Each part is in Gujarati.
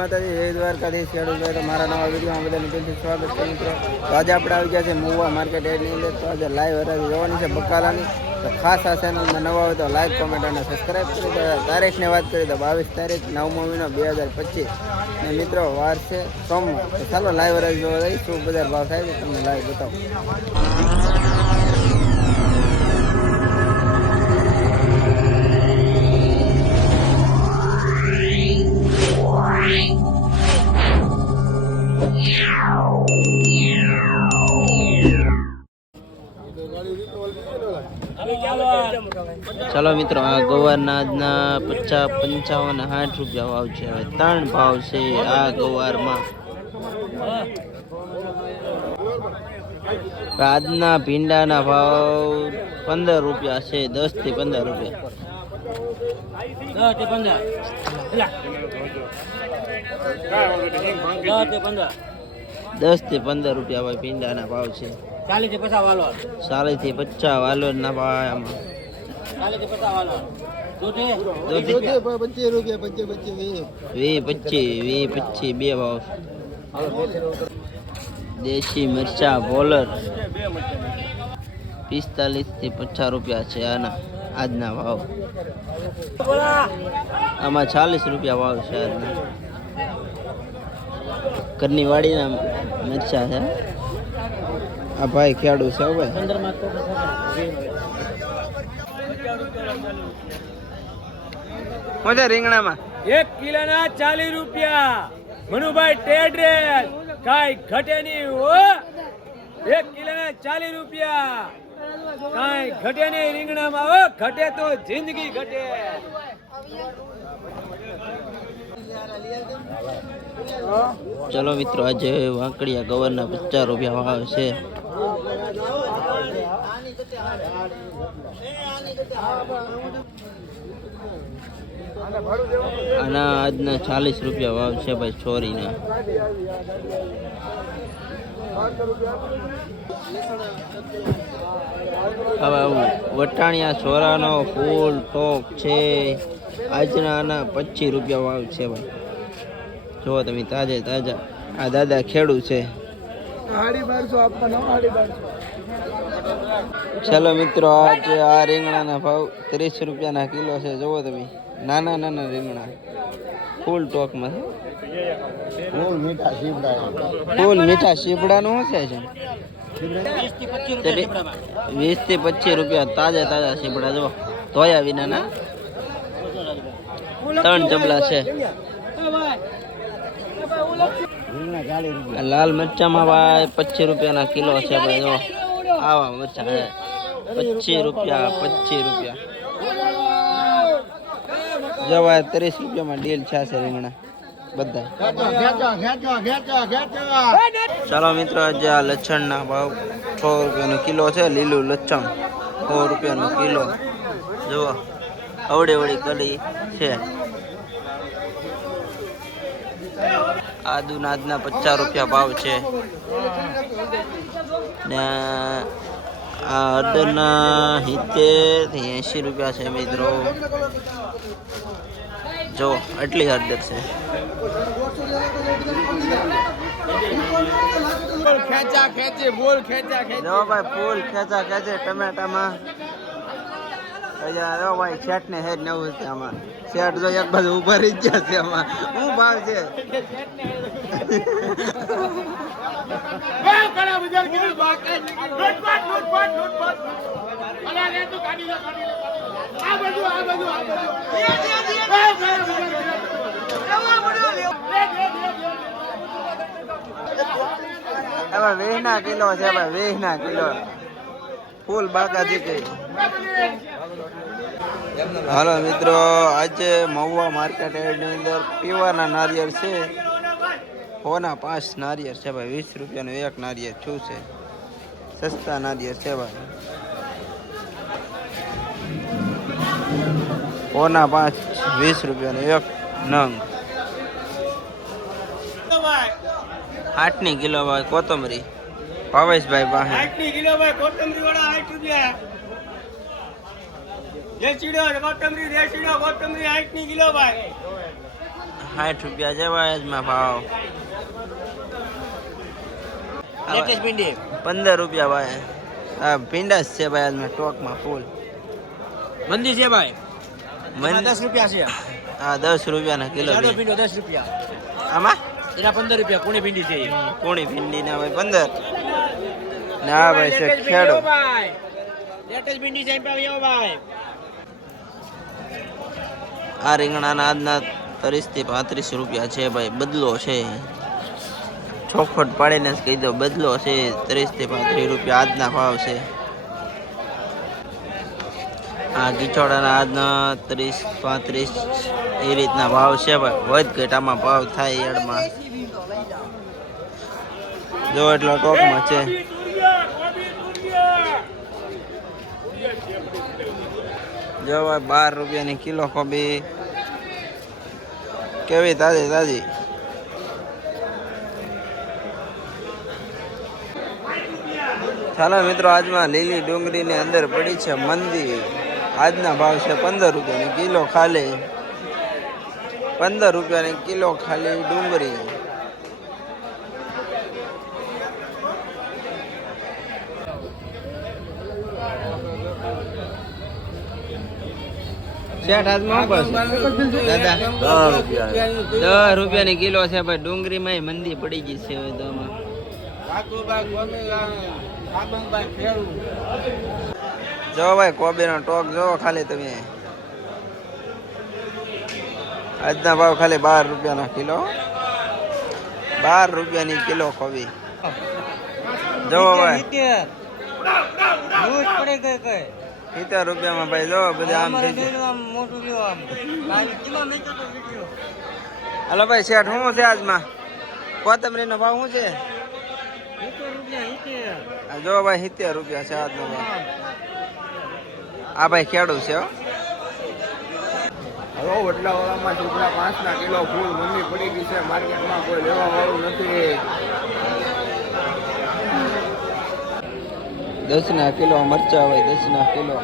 માતાજી જય દ્વારકાધીશ ખેડૂત ભાઈ, તો મારા નવા વિડીયોમાં બધાનું દિલથી સ્વાગત છે મિત્રો. તો આજે આપણે આવી ગયા છે મહુવા માર્કેટ એડની અંદર. તો આજે લાઈવ હરાજી જોવાની છે બકાલાની. તો ખાસ આ ચેનલમાં નવા હોય તો લાઈક કોમેન્ટ અને સબસ્ક્રાઈબ કરી દો. તારીખની વાત કરી તો 22 તારીખ 9મો મહિનો 2025 ને મિત્રો વાર છે સોમવાર. તો ચાલો લાઈવ હરાજી જોવા જઈએ શું બજાર ભાવ થાય છે તમને લાઈવ બતાવો. ચાલો મિત્રો, આ ગવારના આજના 50, 55, 60 રૂપિયા ભાવ છે. હવે 3 ભાવ છે આ ગવારમાં. આજના ભીંડાના ભાવ 15 રૂપિયા છે, 10 થી 15 રૂપિયા. 10 થી 15 રૂપિયા ભાઈ ભીંડાના ભાવ છે. 40 થી 50 વાલોર ના ભાવ આમાં. 40 થી 50 વાલોર. 25 રૂપિયા 25 બે ભાવ. દેશી મરચા બોલર 45 થી 50 રૂપિયા છે આના આજના ભાવ. આમાં 40 રૂપિયા ભાવ છે આજના. ઘરની વાડીના મરચા છે. આ ભાઈ ખેડૂત છે ભાઈ. મજા રીંગણામાં 1 કિલોના 40 રૂપિયા. મનુભાઈ ટેડરેલ કાઈ ઘટે નહીં હો. 1 કિલોના 40 રૂપિયા. કાઈ ઘટે નહીં રીંગણામાં હો. ઘટે તો જિંદગી ઘટે. ચલો મિત્રો, આજે વાંકડિયા ગવરના 50 રૂપિયા ભાવ છે. આના આજના 40 રૂપિયા ભાવ છે ભાઈ છોરીના. હવે વટાણિયા છોરાનો ફૂલ ટોક છે. આજના આના 25 રૂપિયા ભાવ છે ભાઈ. જો તમે તાજે તાજા. આ દાદા ખેડૂત છે. ચાલો મિત્રો, આજે આ રીંગણાના ભાવ 30 રૂપિયાના કિલો છે. જુઓ તમે, નાના નાના રીંગણા ફૂલ ટોકમાં છે. ફૂલ મીઠા શીપડાનું શું છે? 20 થી 25 રૂપિયા તાજા તાજા શીપડા. જો ધોયા વિનાના 3 જબલા છે. લાલ મરચામાં ભાઈ 25 રૂપિયાના કિલો છે ભાઈ. જો આવા મરચા 25 રૂપિયા 25 રૂપિયા. જો ભાઈ 30 રૂપિયામાં ડીલ છે રીંગણા બધા. ચાલો મિત્રો, આજે આ લસણના ભાવ 6 રૂપિયાનો કિલો છે. લીલું લસણ 6 રૂપિયાનો કિલો. જુઓ અવડી અવડી કડી છે. આદુ નાદના 50 રૂપિયા ભાવ છે ને આ હળદરના 70 થી 80 રૂપિયા છે મિત્રો. જો આટલી હળદર છે. જો ભાઈ ફૂલ ખેંચા ખેંચે ટમેટામાં. ભાઈ શેઠ ને હેડ નવું છે આમાં. શેઠ જો એક બાજુ ઉભા રહી ગયા છે. આમાં શું ભાવ છે? એમાં 20 કિલો છે ભાઈ. 20 કિલો ફૂલ બાકાજી કઈ. હાલો મિત્રો, આજે મહુવા માર્કેટ એડની અંદર પીવાના નારિયેળ છે. 5 નારિયેળ છે ભાઈ. 20 રૂપિયાનું એક નારિયેળ શું છે? સસ્તા નારિયેળ છે ભાઈ. 5 20 રૂપિયાનું એક નંગ. 8 કિલો ભાઈ કોથમરી. ભાવેશભાઈ પાસે 8 કિલો ભાઈ કોથમરી વાળા 8 રૂપિયા. દેશીડો કોથમરી 8 કિલો ભાઈ. 60 રૂપિયા છે ભાઈ આજમાં ભાવ. લેટેસ્ટ ભીંડી 15 રૂપિયા ભાઈ. હા ભીંડા જ છે ભાઈ આજમાં સ્ટોકમાં ફૂલ. મંદી છે ભાઈ. મન 10 રૂપિયા છે. હા 10 રૂપિયાના કિલો. જાડો ભીંડો 10 રૂપિયા. આમાં એના 15 રૂપિયા કુણી ભીંડી છે. કોણી ભીંડી ના ભાઈ 15. ના ભાઈ છે ખેડો. લેટેસ્ટ ભીંડી છે ભાઈ. આ રીંગણાના આજના 30 થી 35 રૂપિયા છે ભાઈ. બદલો છે ચોખવટ પાડીને જ કહી દો બદલો છે. 30 થી 35 રૂપિયા આજના ભાવ છે. આ ગીચોડાના આજના 30 35 એ રીતના ભાવ છે ભાઈ. વધ ઘટામાં ભાવ થાય યાર્ડમાં. જો એટલો ટોકમાં છે. જો ભાઈ 12 રૂપિયાની કિલો કોબી. કેવી તાજી તાજી. ચાલો મિત્રો આજમાં લીલી ડુંગળીની અંદર પડી છે મંદી. આજના ભાવ છે 15 રૂપિયાની કિલો ખાલી. 15 રૂપિયાની કિલો ખાલી ડુંગળી. શેઠ આજમાં શું દાદા 10 રૂપિયાની કિલો છે ભાઈ. ડુંગળીમાં મંદી પડી ગઈ છે હવે તો આમાં. જો ભાઈ કોબીનો ટોક જોવો ખાલી તમે. આજના ભાવ ખાલી 12 રૂપિયાના કિલો. 12 રૂપિયાની કિલો કોબી. જો ભાઈ 70 રૂપિયામાં ભાઈ. જો બધા આમ થઈ ગયું. હાલો ભાઈ શેઠ શું છે આજમાં? કોથમરીનો ભાવ શું છે? જો ભાઈ 70 રૂપિયા છે આજનો ભાવ. આ ભાઈ ખેડૂત છે. હવે વડલાવાળામાં ઢોકળા 5 કિલો ફૂલ મંદી પડી ગઈ છે. માર્કેટમાં કોઈ લેવા વાળું નથી. 10 કિલો મરચા હોય. 10 કિલો.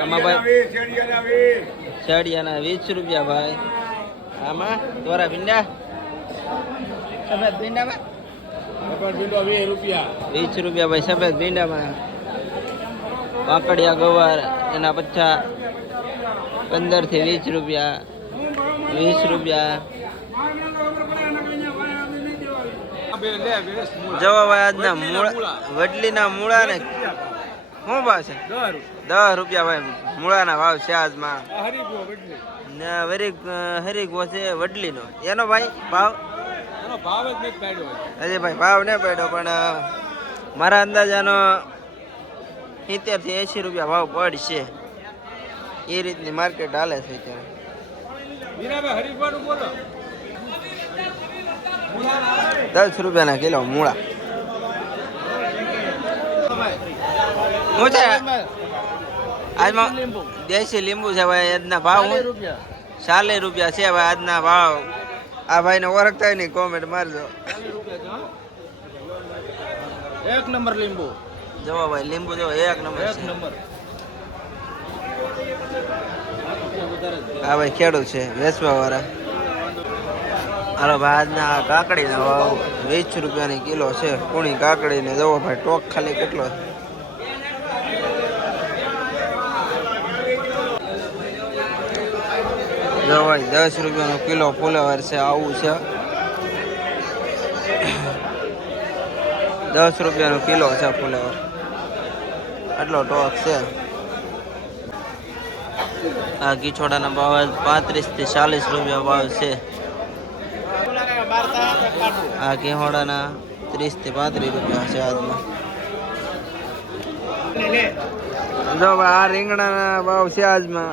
આમાં ભાઈ શેડિયાના 20 રૂપિયા ભાઈ. આમાં તોરા ભીંડા સફેદ ભીંડામાં 20 રૂપિયા. 20 રૂપિયા ભાઈ સફેદ ભીંડામાં. કાકડિયા ગવાર એના 50 15 થી 20 રૂપિયા. 20 રૂપિયા. જવા ભાઈ આજના મૂળા વડલીના મૂળા ને શું ભાવ છે? 10 રૂપિયા ભાઈ મૂળાના ભાવ છે આજમાં. હરીગો છે વડલીનો. એનો ભાઈ ભાવ અજય ભાઈ ભાવ નહીં પડ્યો પણ મારા અંદાજાનો 70 થી 80 રૂપિયા ભાવ પડશે. એ રીતની માર્કેટ હાલે છે અત્યારે. 10 રૂપિયાના કિલો મૂળા. શું છે આજમાં? દેશી લીંબુ છે ભાઈ. આજના ભાવ 40 રૂપિયા છે ભાઈ આજના ભાવ. આ ભાઈને ઓળખતા હોય નહીં કોમેન્ટ મારજો. 1 નંબર લીંબુ. જો ભાઈ લીંબુ જો 1 નંબર છે. હા ભાઈ ખેડૂત છે વેચવા વાળા. હાલો ભાઈ આજના કાકડીના ભાવ 20 રૂપિયાની કિલો છે. કુણી કાકડી ને જવો ભાઈ ટોક ખાલી કેટલો. જો ભાઈ 10 રૂપિયાનો કિલો ફુલાવર છે. આવું છે 10 રૂપિયાનો કિલો છે ફુલાવર. આટલો ટોક છે. આ ગીછોડાના ભાવ 35 થી 40 રૂપિયા ભાવ છે. આ કેહોડાના 30 થી 35 રૂપિયા છે આજમાં. જો ભાઈ આ રીંગણાના ભાવ છે આજમાં.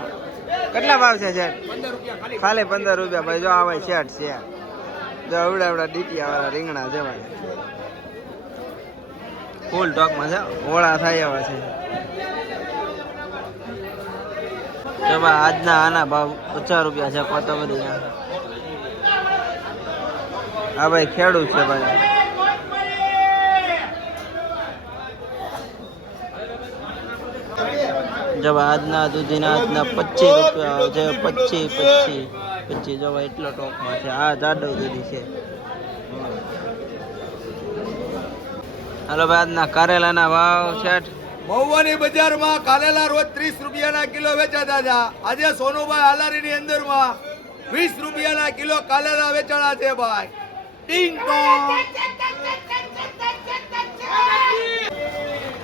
કેટલા ભાવ છે શેઠ? ખાલી 15 રૂપિયા ભાઈ. જો આ ભાઈ શેઠ છે. જો આવડા ડીટીયા વાળા રીંગણા છે ભાઈ. ફૂલ ટોકમાં છે. ઓળા થાય એવા છે. જો ભાઈ આજના આના ભાવ 50 રૂપિયા છે. કોથમરી હા ભાઈ ખેડૂત છે ભાઈ. જો આજના દૂધીના આજના 25 રૂપિયા છે. 25 જો એટલો ટોપમાં છે. આ જાડો દૂધી છે. હાલો ભાઈ આજના કારેલાના ભાવ શેઠ. મહુવાની બજારમાં કારેલા રોજ 30 રૂપિયાના કિલો વેચાતા હતા. આજે સોનુભાઈ હાલારીની અંદરમાં 20 રૂપિયાના કિલો કારેલા વેચાણા છે ભાઈ. ટીંગ ટોંગ.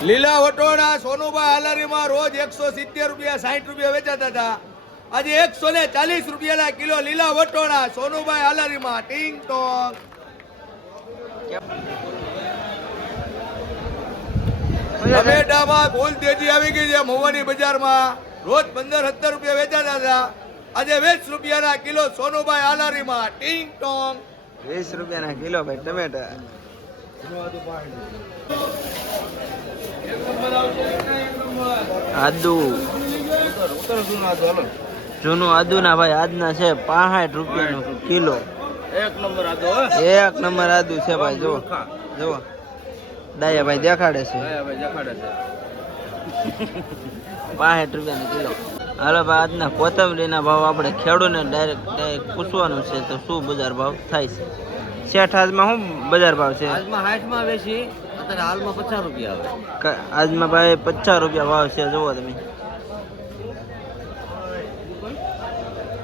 લીલા વટોણા સોનુભાઈ હાલારીમાં રોજ 170 રૂપિયા 60 રૂપિયા વેચાતા હતા. આજે 140 રૂપિયાના કિલો લીલા વટોણા સોનુભાઈ હાલારીમાં. ટીંગ ટોંગ. ટમેટામાં ફૂલ તેજી આવી ગઈ છે. મહુવાની બજારમાં રોજ 15-17 રૂપિયા વેચાતા હતા. આજે 20 રૂપિયાના કિલો સોનુભાઈ હાલારીમાં. ટીંગ ટોંગ. 20 રૂપિયાના કિલો ભાઈ ટમેટા. આદુ જૂનું આદુ ના ભાઈ આજના છે 65 રૂપિયાનું કિલો. એક નંબર આદુ છે ભાઈ. જુઓ જુઓ ડાયા ભાઈ દેખાડે છે 65 રૂપિયાનો કિલો. હાલો ભાઈ આજના કોથમરીના ભાવ આપણે ખેડૂતને ડાયરેક્ટ પૂછવાનું છે તો શું બજાર ભાવ થાય છે શેઠ? આજમાં શું બજાર ભાવ છે? આજમાં 60 વેચી, અત્યારે હાલમાં 50 રૂપિયા આવે. આજમાં ભાઈ 50 રૂપિયા ભાવ છે. જુઓ તમે